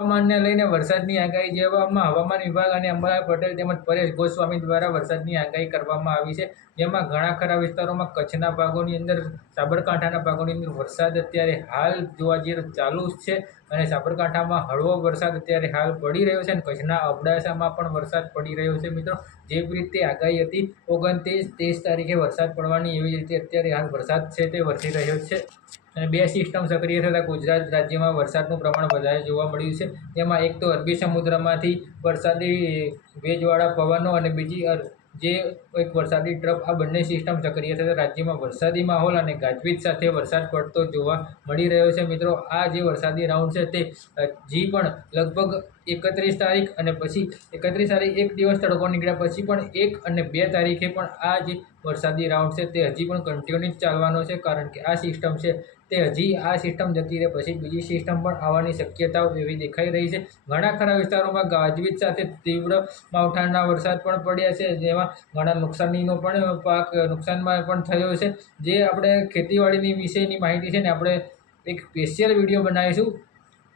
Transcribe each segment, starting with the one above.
હવામાનને લઈને વરસાદની આગાહી જેવામાં હવામાન વિભાગ અને અંબાલાલ પટેલ તેમજ પરેશ ગોસ્વામી દ્વારા વરસાદની આગાહી કરવામાં આવી છે, જેમાં ઘણા ખરા વિસ્તારોમાં કચ્છના ભાગોની અંદર, સાબરકાંઠાના ભાગોની અંદર વરસાદ અત્યારે હાલ જોવા જઈએ ચાલુ જ છે અને સાબરકાંઠામાં હળવો વરસાદ અત્યારે હાલ પડી રહ્યો છે અને કચ્છના અબડાસામાં પણ વરસાદ પડી રહ્યો છે. મિત્રો, જે રીતે આગાહી હતી 29-30 તારીખે વરસાદ પડવાની, એવી રીતે અત્યારે હાલ વરસાદ છે તે વરસી રહ્યો છે અને બે સિસ્ટમ સક્રિય થતાં ગુજરાત રાજ્યમાં વરસાદનું પ્રમાણ વધારે જોવા મળ્યું છે. તેમાં એક તો અરબી સમુદ્રમાંથી વરસાદી ભેજવાળા પવનો અને બીજી જે એક વરસાદી ટ્રફ, આ બંને સિસ્ટમ સક્રિય થતાં રાજ્યમાં વરસાદી માહોલ અને ગાજવીજ સાથે વરસાદ પડતો જોવા મળી રહ્યો છે. મિત્રો, આ જે વરસાદી રાઉન્ડ છે તે હજી પણ લગભગ 31 તારીખ અને પછી 31 તારીખ એક દિવસ તડકો નીકળ્યા પછી પણ 1 અને 2 તારીખે પણ આ જે વરસાદી રાઉન્ડ છે તે હજી પણ કન્ટિન્યુ ચાલવાનો છે, કારણ કે આ સિસ્ટમ છે તે હજી આ સિસ્ટમ જતી રહે પછી બીજી સિસ્ટમ પણ આવવાની શક્યતાઓ એવી દેખાઈ રહી છે. ઘણા ખરા વિસ્તારોમાં ગાજવીજ સાથે તીવ્ર માવઠાના વરસાદ પણ પડ્યા છે, જેમાં ઘણા નુકસાનીનો પણ પાક નુકસાનમાં પણ થયો છે. જે આપણે ખેતીવાડીની વિશેની માહિતી છે ને, આપણે એક સ્પેશિયલ વિડીયો બનાવીશું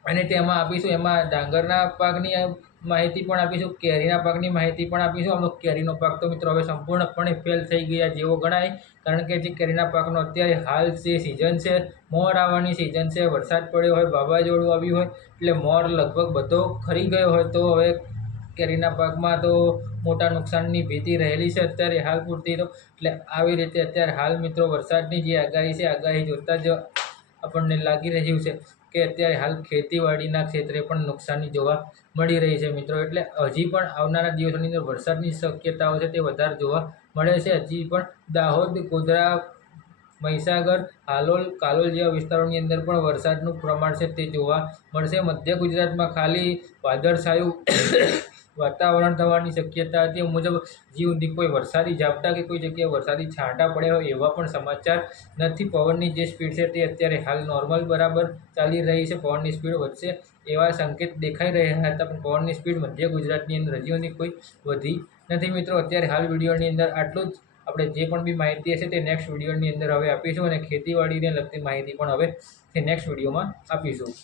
અને તેમાં આપીશું. એમાં ડાંગરના પાકની માહિતી પણ આપીશું, કેરીના પાકની માહિતી પણ આપીશું. આમ કેરીનો પાક તો મિત્રો હવે સંપૂર્ણપણે ફેલ થઈ ગયા જેવો ગણાય, કારણ કે જે કેરીના પાકનો અત્યારે હાલ જે સિઝન છે, મોર આવવાની સિઝન છે, વરસાદ પડ્યો હોય, વાવાઝોડું આવ્યું હોય એટલે મોર લગભગ બધો ખરી ગયો હોય, તો હવે કેરીના પાકમાં તો મોટા નુકસાનની ભીતિ રહેલી છે અત્યારે હાલ પૂરતી. તો એટલે આવી રીતે અત્યારે હાલ મિત્રો વરસાદની જે આગાહી છે, આગાહી જોતાં જ આપણને લાગી રહ્યું છે કે અત્યારે હાલ ખેતીવાડીના ક્ષેત્રે પણ નુકસાની જોવા મળી રહી છે. મિત્રો, એટલે હજી પણ આવનારા દિવસોની અંદર વરસાદની શક્યતાઓ છે તે વધારે જોવા મળે છે. હજી પણ દાહોદ, ગોધરા, મહીસાગર, હાલોલ, કાલોલ જેવા વિસ્તારોની અંદર પણ વરસાદનું પ્રમાણ છે તે જોવા મળશે. મધ્ય ગુજરાતમાં ખાલી વાદળછાયું વાતાવરણ થવાની શક્યતા હતી મુજબ હજી સુધી કોઈ વરસાદી ઝાપટા કે કોઈ જગ્યાએ વરસાદી છાંટા પડ્યા હોય એવા પણ સમાચાર નથી. પવનની જે સ્પીડ છે તે અત્યારે હાલ નોર્મલ બરાબર ચાલી રહી છે. પવનની સ્પીડ વધશે એવા સંકેત દેખાઈ રહ્યા હતા, પણ પવનની સ્પીડ મધ્ય ગુજરાતની અંદર હજી સુધી કોઈ વધી નથી. મિત્રો, અત્યારે હાલ વિડીયોની અંદર આટલું જ. આપણે જે પણ બી માહિતી હશે તે નેક્સ્ટ વિડીયોની અંદર હવે આપીશું અને ખેતીવાડીને લગતી માહિતી પણ હવે તે નેક્સ્ટ વિડીયોમાં આપીશું.